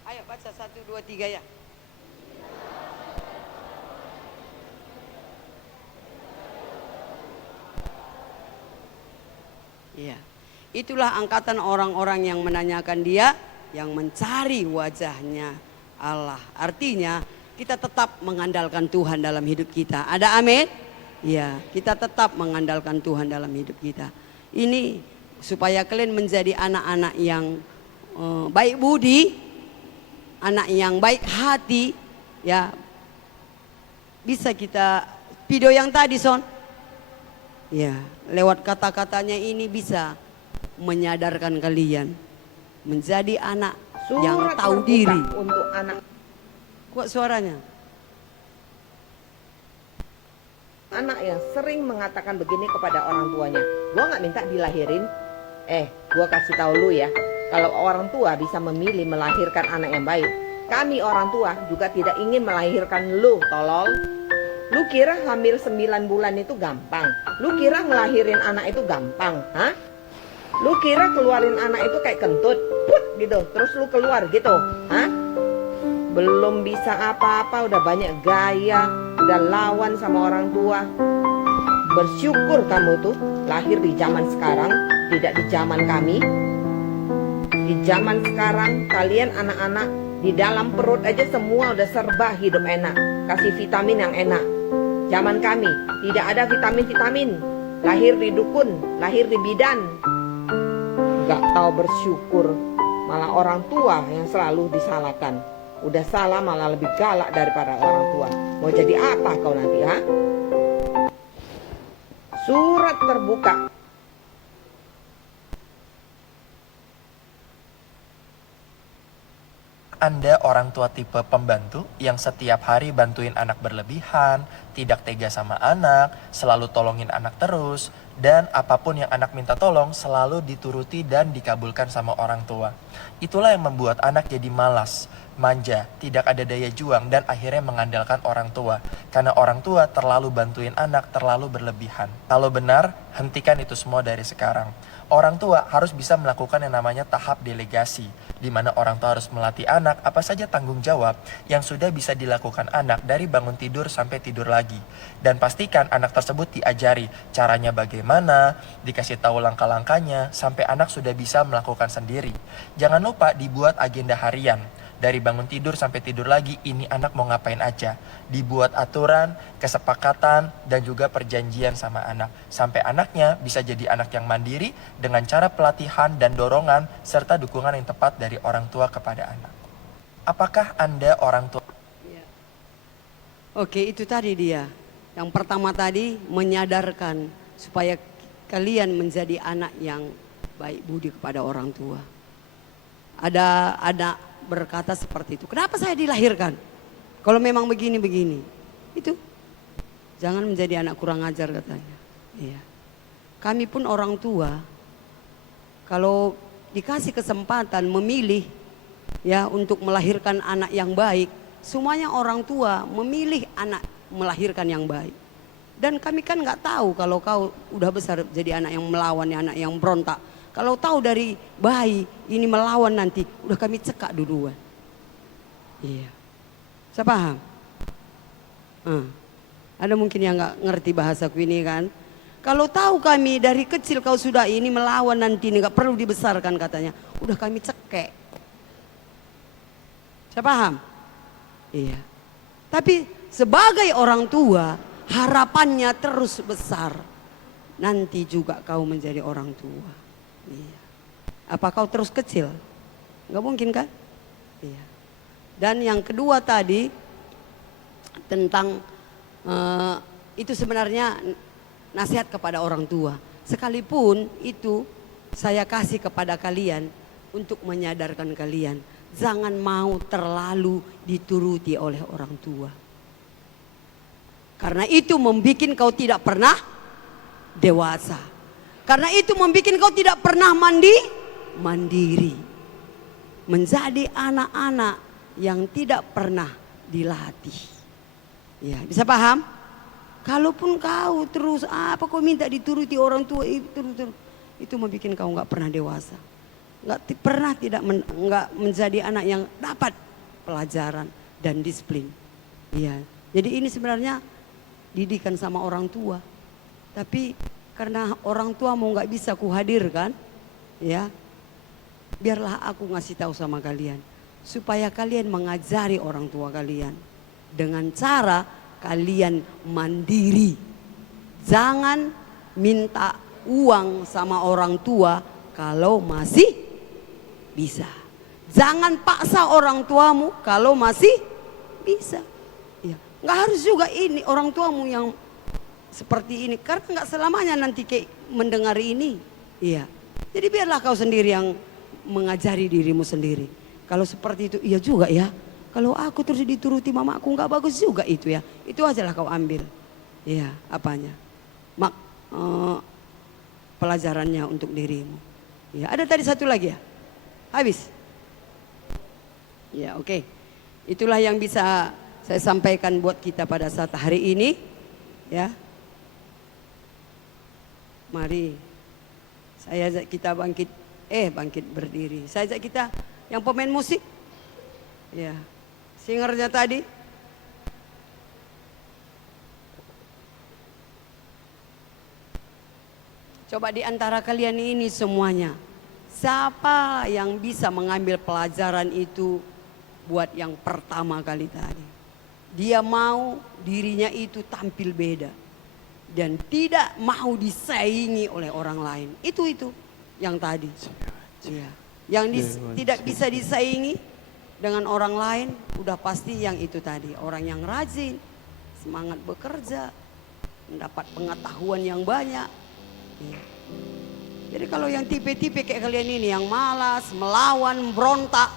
Ayo baca 1, 2, 3 ya. Iya. Itulah angkatan orang-orang yang menanyakan dia, yang mencari wajahnya Allah. Artinya kita tetap mengandalkan Tuhan dalam hidup kita. Ada amin? Iya, kita tetap mengandalkan Tuhan dalam hidup kita. Ini supaya kalian menjadi anak-anak yang baik budi, anak yang baik hati, ya. Bisa kita video yang tadi Son. Ya, lewat kata-katanya ini bisa menyadarkan kalian menjadi anak yang Surat tahu terbuka diri. untuk anak Kuat suaranya. anak yang sering mengatakan begini kepada orang tuanya, gua nggak minta dilahirin. Gua kasih tahu lu ya, kalau orang tua bisa memilih melahirkan anak yang baik, kami orang tua juga tidak ingin melahirkan lu, tolol. Lu kira hamil 9 bulan itu gampang? Lu kira ngelahirin anak itu gampang? Hah? Lu kira keluarin anak itu kayak kentut, put gitu, terus lu keluar gitu? Hah? Belum bisa apa-apa, udah banyak gaya, udah lawan sama orang tua. Bersyukur kamu tuh lahir di zaman sekarang, tidak di zaman kami. Di zaman sekarang kalian anak-anak di dalam perut aja semua udah serba hidup enak, kasih vitamin yang enak. Zaman kami tidak ada vitamin-vitamin, lahir di dukun, lahir di bidan. Gak tahu bersyukur, malah orang tua yang selalu disalahkan. Udah salah malah lebih galak daripada orang tua. Mau jadi apa kau nanti, ha? Surat terbuka. Anda orang tua tipe pembantu yang setiap hari bantuin anak berlebihan, tidak tega sama anak, selalu tolongin anak terus, dan apapun yang anak minta tolong selalu dituruti dan dikabulkan sama orang tua. Itulah yang membuat anak jadi malas, manja, tidak ada daya juang, dan akhirnya mengandalkan orang tua. Karena orang tua terlalu bantuin anak, terlalu berlebihan. Kalau benar, hentikan itu semua dari sekarang. Orang tua harus bisa melakukan yang namanya tahap delegasi, di mana orang tua harus melatih anak apa saja tanggung jawab yang sudah bisa dilakukan anak dari bangun tidur sampai tidur lagi. Dan pastikan anak tersebut diajari caranya bagaimana, dikasih tahu langkah-langkahnya, sampai anak sudah bisa melakukan sendiri. Jangan lupa dibuat agenda harian. Dari bangun tidur sampai tidur lagi, ini anak mau ngapain aja. Dibuat aturan, kesepakatan, dan juga perjanjian sama anak. Sampai anaknya bisa jadi anak yang mandiri dengan cara pelatihan dan dorongan, serta dukungan yang tepat dari orang tua kepada anak. Apakah Anda orang tua? Oke, itu tadi dia. Yang pertama tadi menyadarkan supaya kalian menjadi anak yang baik budi kepada orang tua. Ada anak berkata seperti itu. Kenapa saya dilahirkan? Kalau memang begini-begini. Itu. Jangan menjadi anak kurang ajar katanya. Iya. Kami pun orang tua, kalau dikasih kesempatan memilih ya untuk melahirkan anak yang baik, semuanya orang tua memilih anak melahirkan yang baik. Dan kami kan nggak tahu kalau kau udah besar jadi anak yang melawan, anak yang berontak. Kalau tahu dari bayi ini melawan nanti, udah kami cekak duluan. Iya. Saya paham? Ada mungkin yang nggak ngerti bahasaku ini kan? Kalau tahu kami dari kecil kau sudah ini melawan nanti, ini nggak perlu dibesarkan katanya. Udah kami cekek. Saya paham? Iya. Tapi sebagai orang tua, harapannya terus besar. Nanti juga kau menjadi orang tua. Iya. Apa kau terus kecil? Nggak mungkin kan? Iya. Dan yang kedua tadi tentang itu sebenarnya nasihat kepada orang tua. Sekalipun itu saya kasih kepada kalian untuk menyadarkan kalian, jangan mau terlalu dituruti oleh orang tua. Karena itu membuat kau tidak pernah dewasa. Karena itu membuat kau tidak pernah mandiri. Menjadi anak-anak yang tidak pernah dilatih. Ya, bisa paham? Kalaupun kau terus apa kau minta dituruti orang tua itu membuat kau nggak pernah dewasa. Nggak menjadi anak yang dapat pelajaran dan disiplin. Ya, jadi ini sebenarnya didikan sama orang tua. Tapi karena orang tua mau nggak bisa kuhadirkan, ya, biarlah aku ngasih tahu sama kalian supaya kalian mengajari orang tua kalian dengan cara kalian mandiri. Jangan minta uang sama orang tua kalau masih bisa. Jangan paksa orang tuamu kalau masih bisa. Ya, nggak harus juga ini orang tuamu yang seperti ini, karena nggak selamanya nanti kayak mendengar ini. Iya. Jadi biarlah kau sendiri yang mengajari dirimu sendiri. Kalau seperti itu, iya juga ya. Kalau aku terus dituruti mamaku nggak bagus juga itu ya. Itu ajalah kau ambil. Iya, apanya? Pelajarannya untuk dirimu. Ya, ada tadi satu lagi ya. Habis. Ya, oke. Itulah yang bisa saya sampaikan buat kita pada saat hari ini. Ya. Mari saya ajak kita bangkit berdiri. Saya ajak kita yang pemain musik, ya, singernya tadi. Coba di antara kalian ini semuanya, siapa yang bisa mengambil pelajaran itu buat yang pertama kali tadi? Dia mau dirinya itu tampil beda. Dan tidak mau disaingi oleh orang lain. Itu yang tadi. Ya. Yang tidak bisa disaingi dengan orang lain, udah pasti yang itu tadi. Orang yang rajin, semangat bekerja, mendapat pengetahuan yang banyak. Ya. Jadi kalau yang tipe-tipe kayak kalian ini, yang malas, melawan, berontak,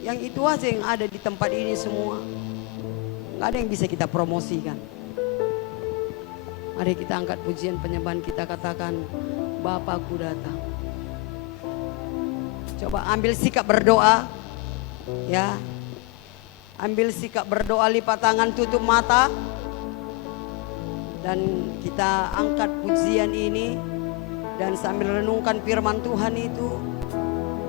yang itu aja yang ada di tempat ini semua. Nggak ada yang bisa kita promosikan. Mari kita angkat pujian penyembahan, kita katakan, Bapakku datang. Coba ambil sikap berdoa, ya. Ambil sikap berdoa, lipat tangan, tutup mata. Dan kita angkat pujian ini. Dan sambil renungkan firman Tuhan itu,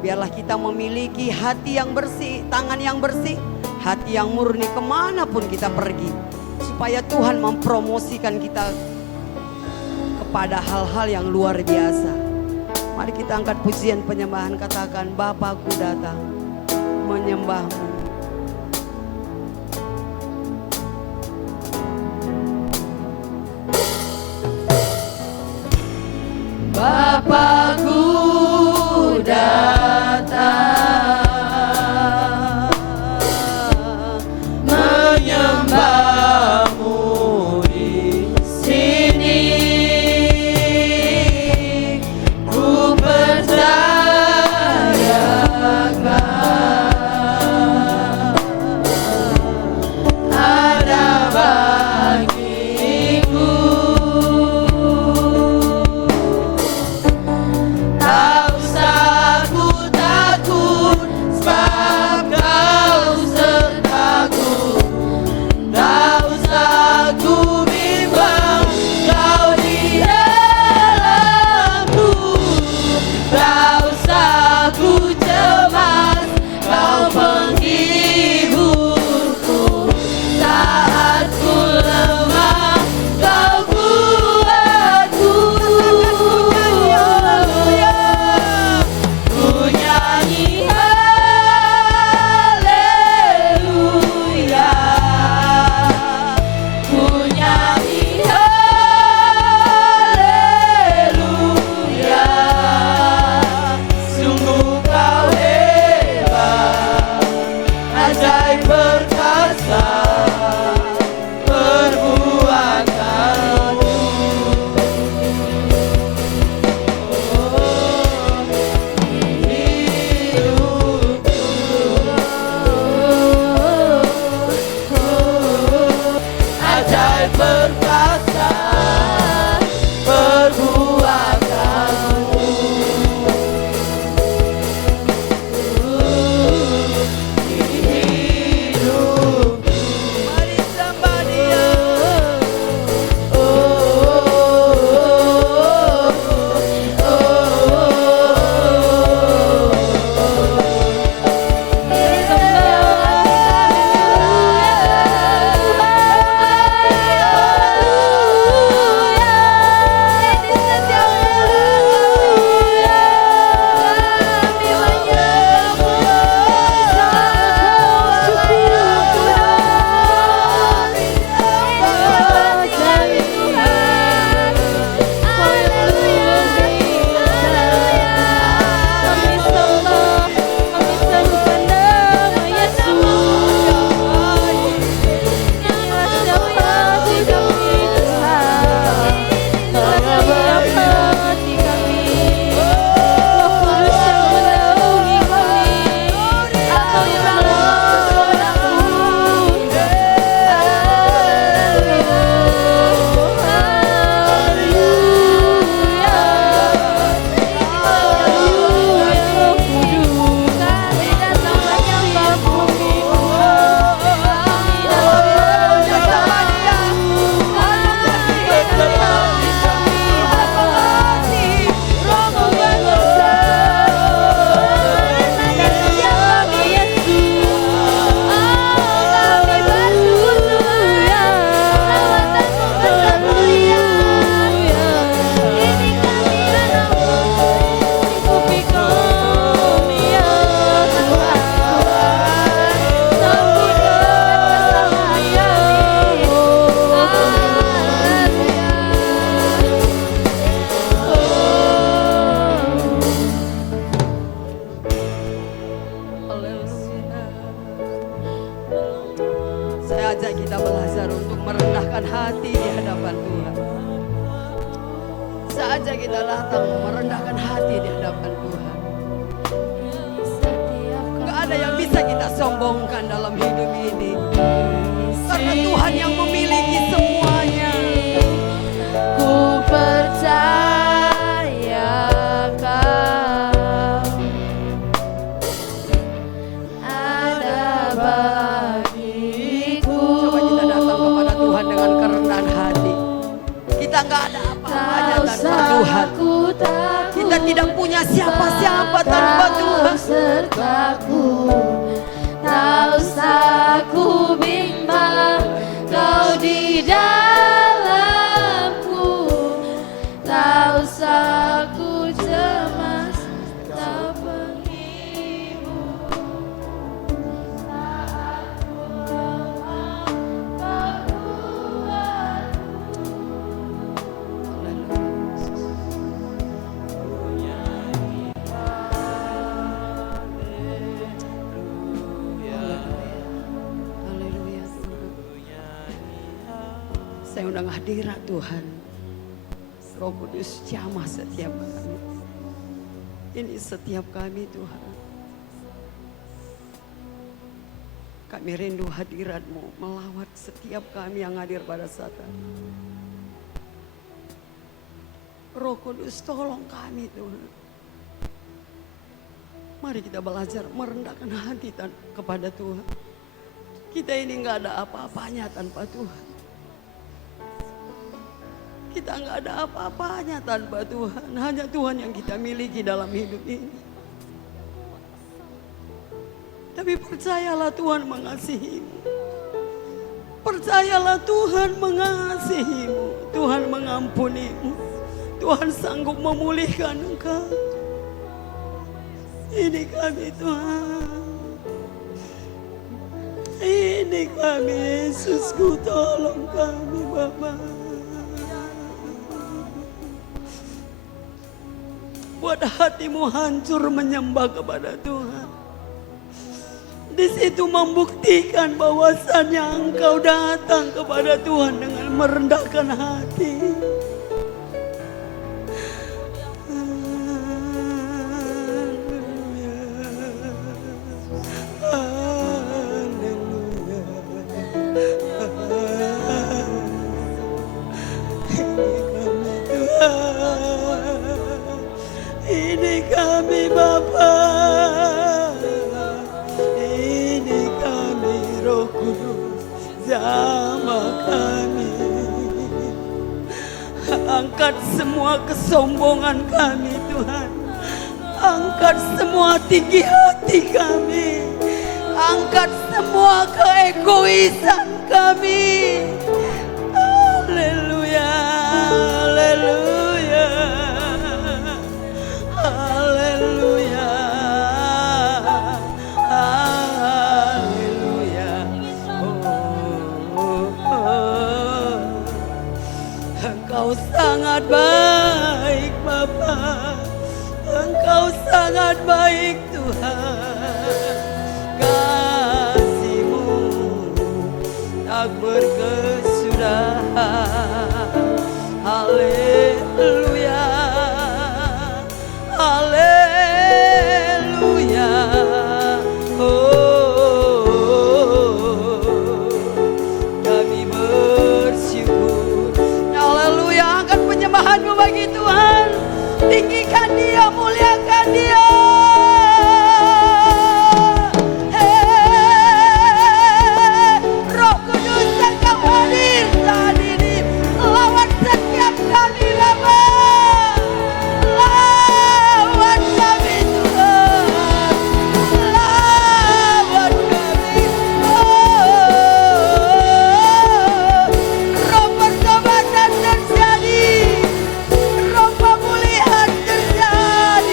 biarlah kita memiliki hati yang bersih, tangan yang bersih, hati yang murni kemanapun kita pergi. Supaya Tuhan mempromosikan kita pada hal-hal yang luar biasa. Mari kita angkat pujian penyembahan, katakan, Bapakku datang menyembahmu. Bapakku datang menyembahmu di sini. Ku percayakan saja kita datang merendahkan hati di hadapan Tuhan. Gak ada yang bisa kita sombongkan dalam hidup ini, karena Tuhan yang memiliki semuanya. Ku percaya Kau ada bagiku. Coba kita datang kepada Tuhan dengan kerendahan hati. Kita nggak ada apa-apanya tanpa Tuhan. Kita tidak punya siapa-siapa tanpa Tuhan. Sertaku, tak usah ku bimbang, Kau di dalamku, tak usah ku cemas, tak menghibur. Saat ku lemah, Kau kuat. Haleluya Tuhan. Saya undang hadirat Tuhan. Roh Kudus jamah setiap kami. Ini setiap kami Tuhan. Kami rindu hadirat-Mu melawat setiap kami yang hadir pada saat ini. Roh Kudus tolong kami Tuhan. Mari kita belajar merendahkan hati kepada Tuhan. Kita ini nggak ada apa-apanya tanpa Tuhan. Kita nggak ada apa-apanya tanpa Tuhan. Hanya Tuhan yang kita miliki dalam hidup ini. Tapi percayalah Tuhan mengasihimu. Percayalah Tuhan mengasihimu. Tuhan mengampunimu. Tuhan sanggup memulihkan engkau. Ini kami Tuhan. Ini kami Yesusku, tolong kami Bapa. Buat hatimu hancur menyembah kepada Tuhan. Di situ membuktikan bahwasannya engkau datang kepada Tuhan dengan merendahkan hati. Ini kami Bapa, ini kami Roh Kudus, jamah kami. Angkat semua kesombongan kami Tuhan, angkat semua tinggi hati kami, angkat semua keegoisan kami. Haleluya, haleluya. Haleluya, haleluya. Engkau sangat baik Bapa, Engkau sangat baik Tuhan. Kasih-Mu tak berkesudahan. Haleluya, haleluya. Oh, kami bersyukur. Haleluya, angkat penyembahanmu bagi Tuhan. Tinggikan Dia, muliakan Dia. Roh Kudus Engkau hadir saat ini. Lawan setiap kami Bapa. Lawan kami Tuhan. Lawan kami. Roh pertobatan terjadi. Roh pemulihan terjadi.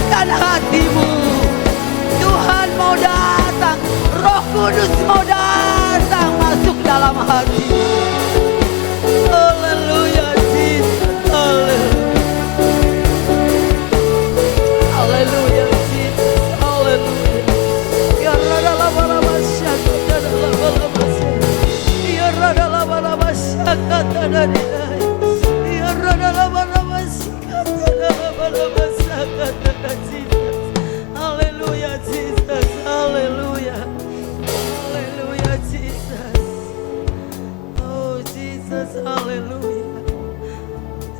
menyelamatkan hatimu. Tuhan mau datang, Roh Kudus mau datang masuk dalam hati. Haleluya Jesus, haleluya Jesus, haleluya. Ya haleluya Jesus, haleluya. Haleluya Jesus. Oh Jesus, haleluya.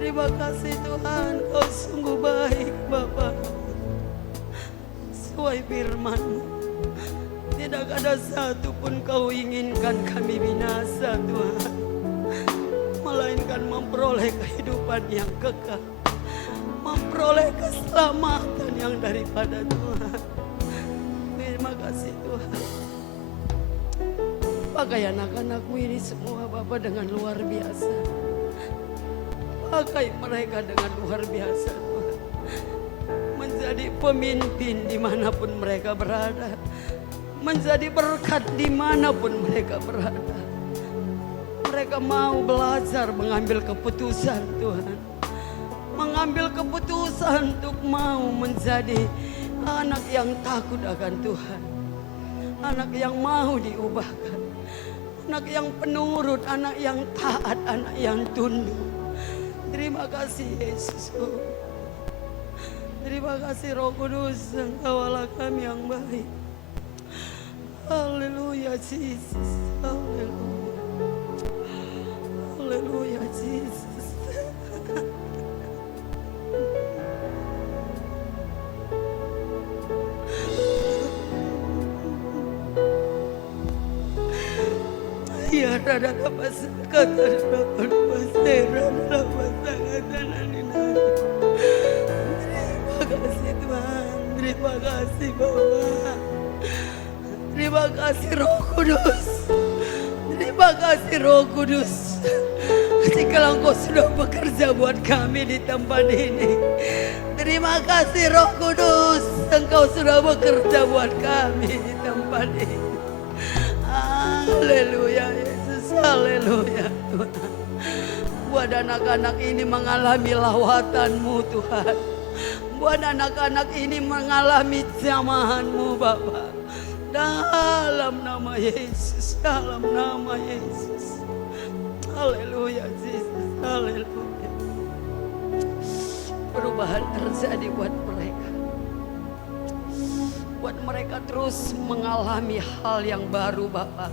Terima kasih Tuhan, Kau sungguh baik Bapa. Sesuai firman-Mu, tidak ada satu pun Kau inginkan kami binasa Tuhan, melainkan memperoleh kehidupan yang kekal, memperoleh keselamatan yang daripada Tuhan. Terima kasih Tuhan. Pakai anak-anakmu ini semua Bapa dengan luar biasa. Pakai mereka dengan luar biasa Tuhan. Menjadi pemimpin dimanapun mereka berada. Menjadi berkat dimanapun mereka berada. Mereka mau belajar mengambil keputusan Tuhan. Mengambil keputusan untuk mau menjadi anak yang takut akan Tuhan. Anak yang mau diubahkan. Anak yang penurut, anak yang taat, anak yang tunduk. Terima kasih Yesus. Terima kasih Roh Kudus, Engkau Allah kami yang baik. Haleluya Jesus. Haleluya. Haleluya Jesus. Ya rada dapat kata dapat pasera dapat sangat Terima kasih Tuhan, terima kasih Bapa. Terima kasih Roh Kudus. Terima kasih Roh Kudus. Jika Engkau sudah bekerja buat kami di tempat ini. Terima kasih Roh Kudus, Engkau sudah bekerja buat kami di tempat ini. Haleluya Yesus, haleluya Tuhan. Buat anak-anak ini mengalami lawatan-Mu Tuhan. Buat anak-anak ini mengalami jamahan-Mu Bapa. Dalam nama Yesus, dalam nama Yesus. Haleluya Jesus, haleluya. Perubahan terjadi buat mereka. Buat mereka terus mengalami hal yang baru Bapa.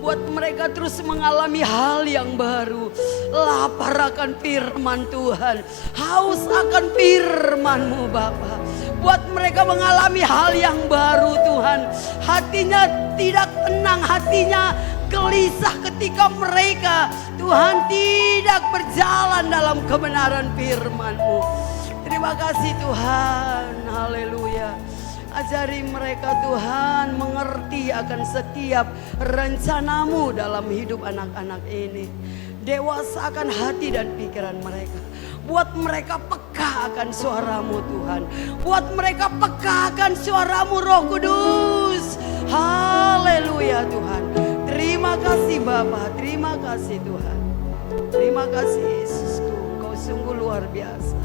Buat mereka terus mengalami hal yang baru. Lapar akan firman Tuhan. Haus akan firman-Mu Bapa. Buat mereka mengalami hal yang baru Tuhan. Hatinya tidak tenang, hatinya gelisah ketika mereka Tuhan tidak berjalan dalam kebenaran firman-Mu. Terima kasih Tuhan, haleluya. Ajari mereka Tuhan mengerti akan setiap rencana-Mu dalam hidup anak-anak ini. Dewasakan hati dan pikiran mereka. Buat mereka peka akan suara-Mu Tuhan. Buat mereka peka akan suara-Mu Roh Kudus. Haleluya Tuhan. Terima kasih Bapa, terima kasih Tuhan. Terima kasih Yesusku, Kau sungguh luar biasa.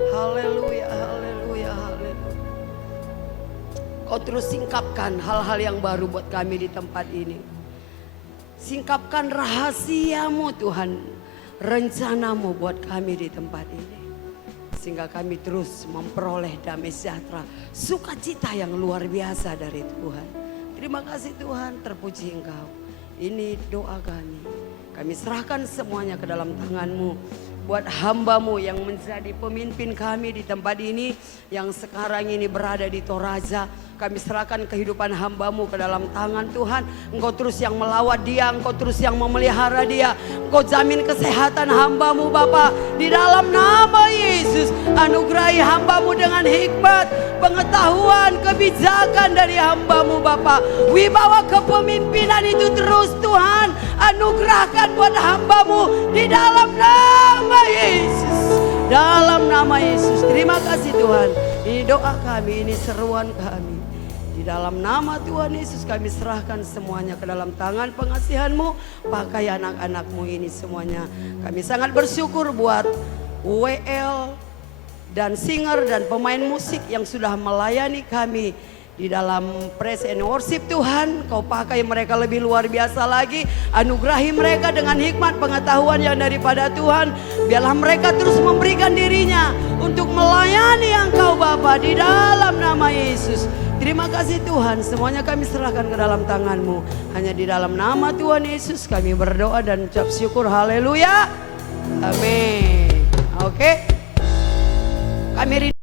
Haleluya, haleluya, haleluya. Kau terus singkapkan hal-hal yang baru buat kami di tempat ini. Singkapkan rahasia-Mu Tuhan, rencana-Mu buat kami di tempat ini. Sehingga kami terus memperoleh damai sejahtera, sukacita yang luar biasa dari Tuhan. Terima kasih Tuhan, terpuji Engkau. Ini doa kami. Kami serahkan semuanya ke dalam tangan-Mu. Buat hamba-Mu yang menjadi pemimpin kami di tempat ini, yang sekarang ini berada di Toraja. Kami serahkan kehidupan hamba-Mu ke dalam tangan Tuhan. Engkau terus yang melawat dia, Engkau terus yang memelihara dia. Engkau jamin kesehatan hamba-Mu Bapa. Di dalam nama Yesus, anugerahi hamba-Mu dengan hikmat, pengetahuan, kebijakan dari hamba-Mu Bapa. Wibawa kepemimpinan itu terus Tuhan, anugerahkan buat hamba-Mu di dalam nama Yesus. Dalam nama Yesus. Terima kasih Tuhan. Ini doa kami, ini seruan kami. Di dalam nama Tuhan Yesus kami serahkan semuanya ke dalam tangan pengasihan-Mu. Pakai anak-anak-Mu ini semuanya. Kami sangat bersyukur buat WL dan singer dan pemain musik yang sudah melayani kami di dalam praise and worship. Tuhan, Kau pakai mereka lebih luar biasa lagi. Anugerahi mereka dengan hikmat pengetahuan yang daripada Tuhan. Biarlah mereka terus memberikan dirinya untuk melayani Engkau Bapa di dalam nama Yesus. Terima kasih Tuhan, semuanya kami serahkan ke dalam tangan-Mu. Hanya di dalam nama Tuhan Yesus kami berdoa dan ucap syukur. Haleluya. Amin. Oke. Kami